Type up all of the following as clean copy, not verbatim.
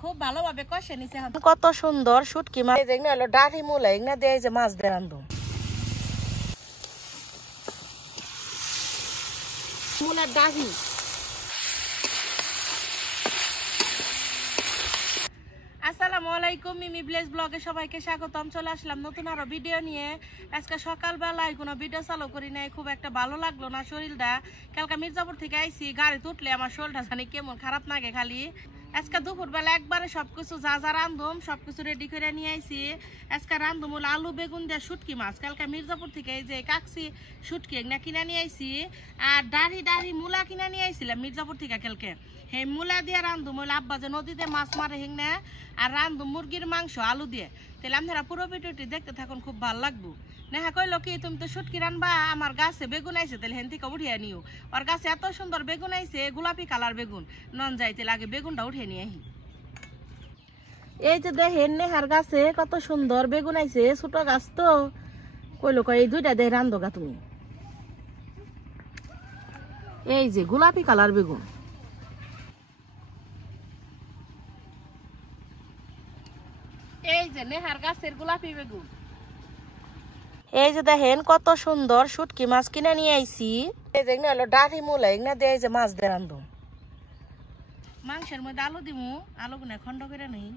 খুব ভালোভাবে কষে নিছে। কত সুন্দর শুটকি মাছ এগুলো হলো ডাঁটি মূলা এগুলো দিয়ে যে মাছ দিয়ে রান্ধু মূলার ডাহি। আসসালামু আলাইকুম, মিমি ভিলেজ ব্লগে সবাইকে স্বাগতম। চলে আসলাম নতুন আরো ভিডিও নিয়ে। আজকে সকালবেলায় কোনো ভিডিও চালু করি নাই, খুব একটা ভালো লাগলো না শরীরটা। কালকে মির্জাপুর থেকে আইসি, গাড়িতে উঠলে আমার শরীরটা জানি কেমন খারাপ লাগে খালি। আজকে দুপুরবেলা একবারে সবকিছু যা যা রান্ধুম সবকিছু রেডি করে নিয়ে আইসি। আজকে রান্ধুম হলো আলু বেগুন দিয়ে শুটকি মাছ। কালকে মির্জাপুর থেকে এই যে কাকসি শুটকি এগুলা কিনে নিয়ে আইসি, আর দাড়ি মূলা কিনে নিয়ে আইছিলাম মির্জাপুর থেকে কালকে। সেই মূলা দিয়ে রান্ধুম হলো আব্বা যে নদীতে মাছ মারে হিংনা, আর রান্ধুম মুরগির মাংস আলু দিয়ে। তাহলে আপনারা পুরো ভিডিওটি দেখতে থাকুন, খুব ভালো লাগবো। নেহা কইলো কি তুমি তো শুটকি রানবা, আমার গাছে বেগুন আইছে, তাহলে হেন থেকে উঠিয়ে নিও। ওর গাছে এত সুন্দর বেগুন আইছে, গোলাপি কালার বেগুন নন যাইতে লাগে, বেগুনটা উঠিয়ে নিয়ে আহি। এই যে দেখেন নেহার গাছে কত সুন্দর বেগুন আইছে, ছোট গাছ তো। কইলো কই এই দুইটা দিয়ে রান্ধো গা তুমি। এই যে গোলাপি কালার বেগুন, এই যে নেহার গাছের গোলাপি বেগুন। এই যে দেখেন কত সুন্দর শুটকি মাছ কিনে নিয়ে আইছি। এই যে হলো ডাঁটি মূলা এগুলো দিয়ে যে মাছ দিয়ে রান্ধু। মাংসের মধ্যে আলু দিমু, আলু গুনা খন্ড করে নেই।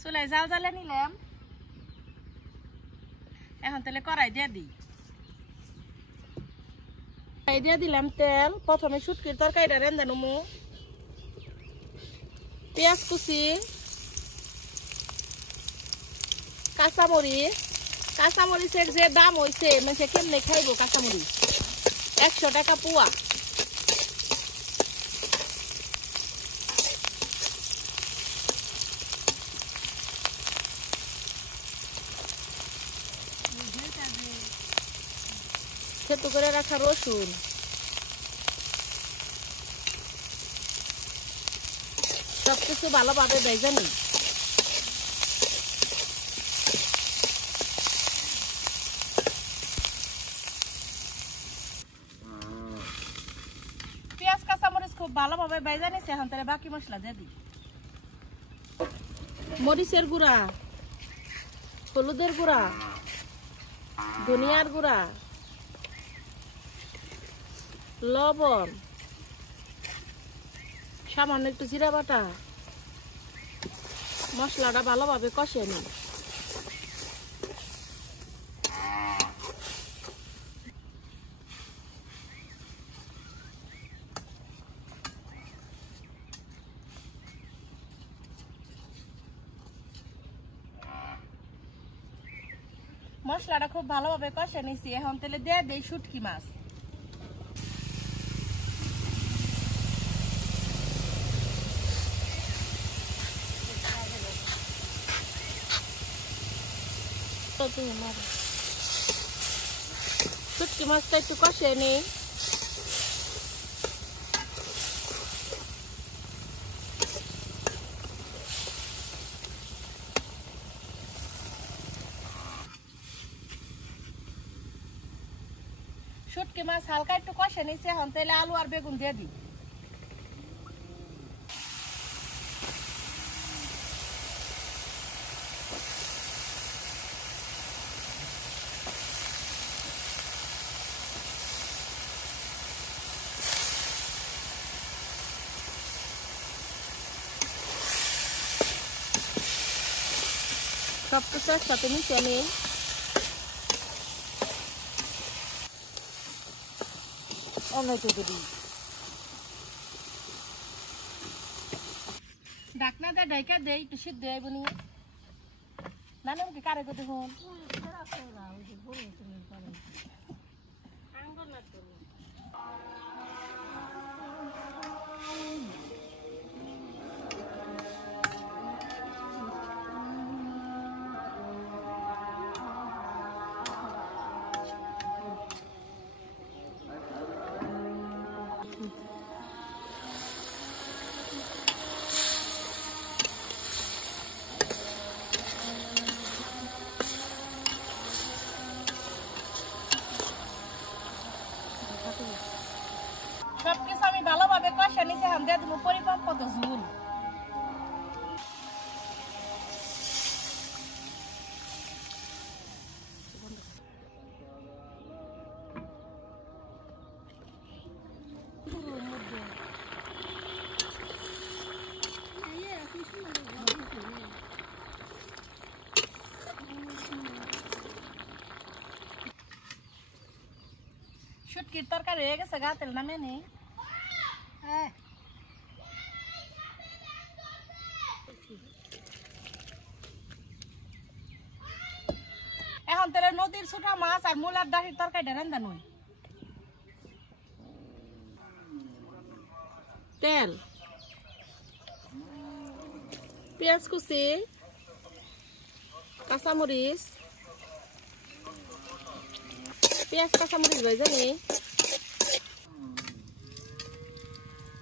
চুলাই জাল জ্বালে নিলাম, এখন তাহলে কড়াই দিয়ে দিই। কড়াই দিয়ে দিলাম তেল। প্রথমে শুটকির তরকারিটা রেঁধে নেবো। পেঁয়াজ কুচি, কাঁচামরিচের যে দাম হয়েছে মানে কেমনে খাইবো। কাঁচামরিচ 100 টাকা পোয়া। থেতো করে রাখা রসুন, সবকিছু ভালোভাবে ভেজে নিই। পেঁয়াজ কাঁচামরিচ খুব ভালোভাবে ভেজে নিচ্ছে। এখন তাহলে বাকি মশলা দিয়ে দিই। মরিচের গুঁড়া, হলুদের গুঁড়া, ধনিয়ার গুঁড়া, লবণ, সামান্য একটু জিরা বাটা। মশলাটা ভালোভাবে কষিয়ে নিই। মশলাটা খুব ভালোভাবে কষিয়ে নিছি। এখন তেলে দিয়ে দেই শুটকি মাছ। শুটকি মাছটা একটু কষিয়ে নিই। শুটকি মাছ হালকা একটু কষে নিচ্ছে। এখন তাহলে আলু আর বেগুন দিয়ে দিই। সবকিছু একসাথে মিশিয়ে নিই। ডাকনা দে ডাইকা দে একটু সিদ্ধ হইব নি নানাম কি কারে কত ফোন সবকিছু আমি ভালোভাবে কষা নিছি হাম দিয়ে দেবো পরিমাণ মতো ঝুল শুটকির তরকারি হয়ে গেছে গা তেল নামে নেই এখন তাহলে নদীর ছোটা মাছ আর মূলার ডাহির তরকারিটা রান্না নই তেল পেঁয়াজ কুচি কাঁচামরিচ পেঁয়াজ কাঁচামরিচ ভাইজা নি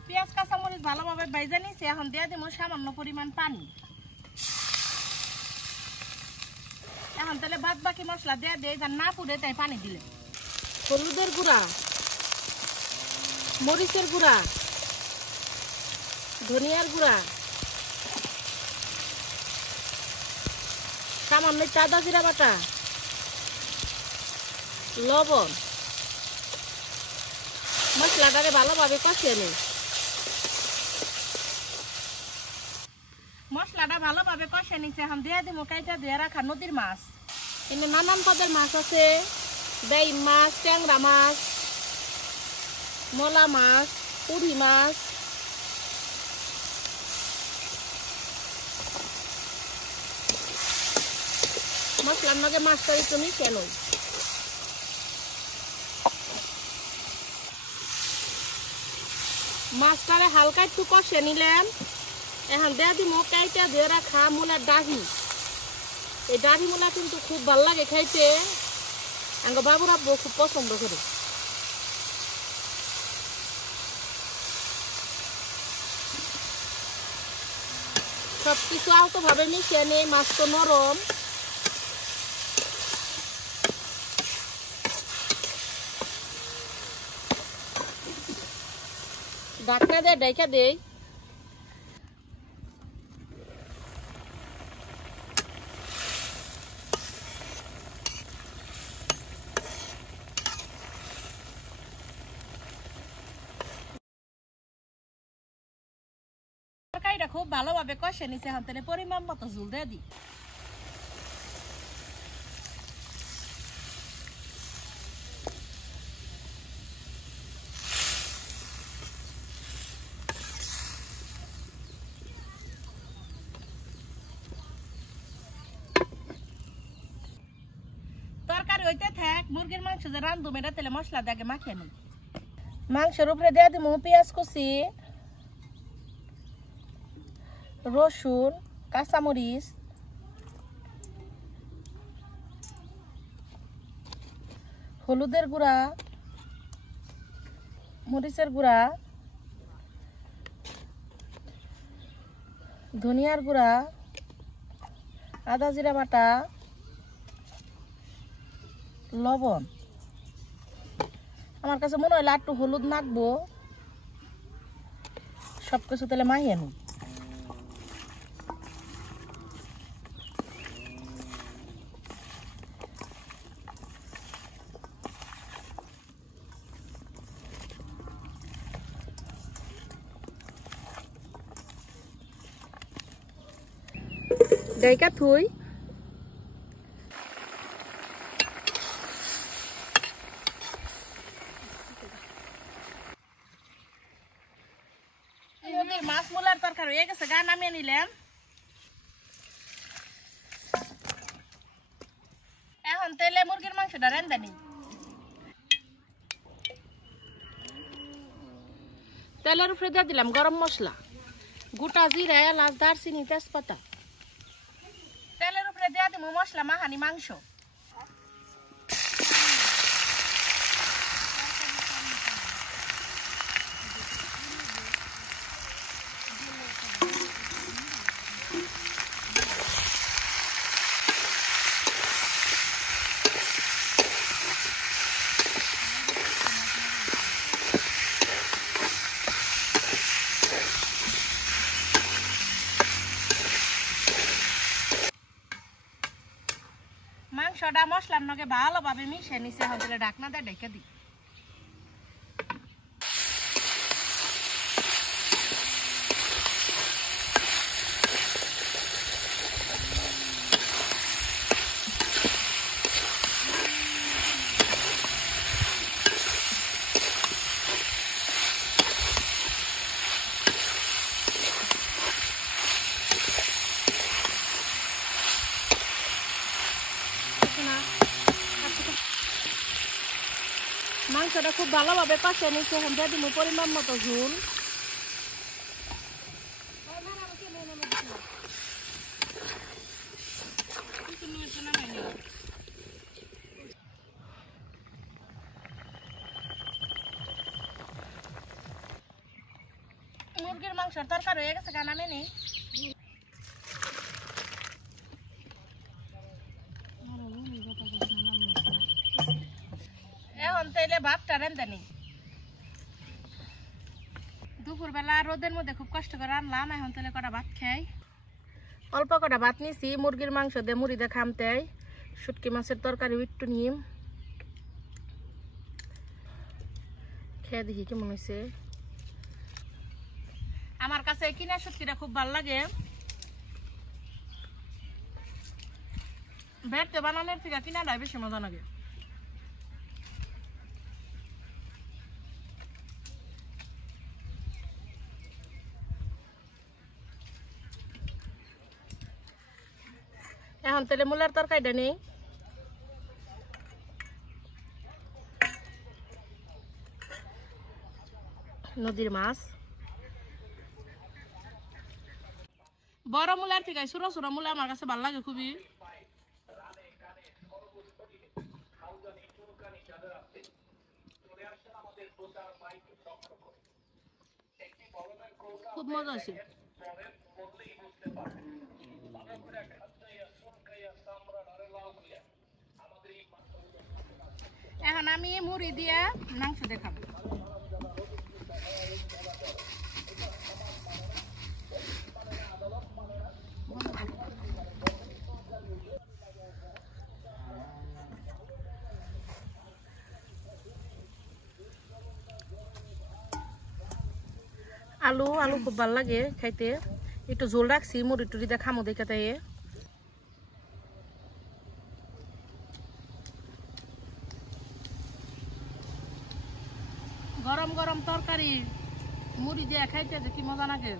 পেঁয়াজ কাঁচামরিচ ভালোভাবে ভাইজা নিছি এখন দিয়ে দিব সামান্য পরিমাণ পানি এখন তাহলে ভাত বাকি মশলা দিয়ে দিয়ে না পুড়ে তাই পানি দিলে হলুদের গুঁড়া মরিচের গুঁড়া ধনিয়ার গুঁড়া সামান্য আদা জিরা বাটা লবণ মশলাটারে ভালোভাবে কষিয়ে নিই মশলাটা ভালোভাবে কষিয়ে নিচ্ছে এখন দিয়ে দিব কাইটা দিয়ে রাখা নদীর মাছ এখানে নানান পদের মাছ আছে বেই মাছ ট্যাংরা মাছ মলা মাছ পুঁটি মাছ মশলার মধ্যে মাছটা একটু মিশিয়ে নই মাছটারে হালকা একটু কষে নিলাম এখন দিয়ে দিব কাইটা দিয়ে রাখা মূলার ডাহি এই ডাহি মূলা কিন্তু খুব ভালো লাগে খাইতে আঙ্গ বাবুরা খুব পছন্দ করে সবকিছু আলতো ভাবে মিশিয়ে নিয়ে মাছ তো নরম ঢাকনা দিয়ে ঢাকা দেই তরকারিটা খুব ভালোভাবে কষে নিছে এখন তাহলে পরিমাণ মতো ঝুল দিয়ে দিই তরকারি হইতে থাক মুরগির মাংস যে রান্ধু মেটা তেলে মশলা দিয়ে মাখিয়ে নিই মাংসের উপরে দিয়ে দিব পেঁয়াজ কুচি রসুন কাঁচামরিচ হলুদের গুঁড়া মরিচের গুঁড়া ধনিয়ার গুঁড়া আদা জিরা বাটা লবণ আমার কাছে মনে হয় একটু হলুদ মাখবো সবকিছু তাহলে মাখিয়ে নিই ডাইকা থুই মূলার তরকারি হয়ে গেছে, গা নামিয়ে নিলাম। এখন তেলে মুরগির মাংসটা রান্না নিই। তেলের উপরে দিয়ে দিলাম গরম মশলা, গোটা জিরা, এলাচ, দারচিনি, তেজপাতা। তেলের উপরে দিয়ে দিব মশলা মাখানি মাংস। মাংসটা মশলার নগে ভালোভাবে মিশে নিচে হলে ঢাকনা দিয়ে ঢেকে দিই। মাংসটা খুব ভালোভাবে কষে নিচ্ছে, এখন দিয়ে দিব পরিমাণ মতো ঝোল। মুরগির মাংসের তরকারি হয়ে গেছে, গানা মেনে এখন তাইলে ভাতটা রান্না নেই। দুপুরবেলা রোদের মধ্যে খুব কষ্ট করে আনলাম, এখন তাহলে কটা ভাত খাই। অল্প কটা ভাত নিছি, মুরগির মাংস দিয়ে মুড়ি দিয়ে খামতে, শুটকি মাছের তরকারি একটু নিম, খেয়ে দেখি কেমন হয়েছে। আমার কাছে কিনা শুটকিটা খুব ভালো লাগে, বেড়তে বানানোর থেকে কিনাটাই বেশি মজা লাগে। এখন তাহলে মূলার তরকারিটা নেই। নদীর মাছ, বড় মূলার থেকে ছোট ছোট মূলা আমার কাছে ভালো লাগে খুবই। খুব মজা আছে। এখন আমি মুড়ি দিয়ে মাংস দেখাবো। আলু আলু খুব ভালো লাগে খাইতে, একটু ঝোল রাখছি, মুড়ি টুড়ি দিয়ে খামো দেখে তাই। গরম গরম তরকারি মুড়ি দিয়ে খাইতে যে কি মজা লাগে।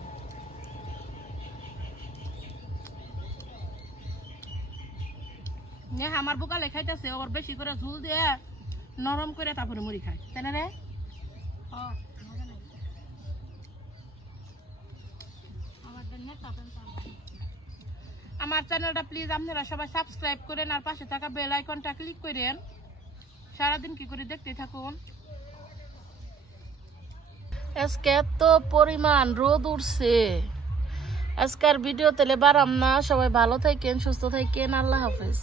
আমার বোকালে খাইতেছে, ওর বেশি করে ঝোল দিয়ে নরম করে তারপরে মুড়ি খায়, তাই না রে? আমার চ্যানেলটা প্লিজ আপনারা সবাই সাবস্ক্রাইব করেন আর পাশে থাকা বেল আইকনটা ক্লিক করেন। সারাদিন কি করে দেখতে থাকুন। আজকে এত পরিমাণ রোদ উঠছে, আজকের ভিডিও তেলে বাড়াম না। সবাই ভালো থাকেন, সুস্থ থাকেন, আল্লাহ হাফেজ।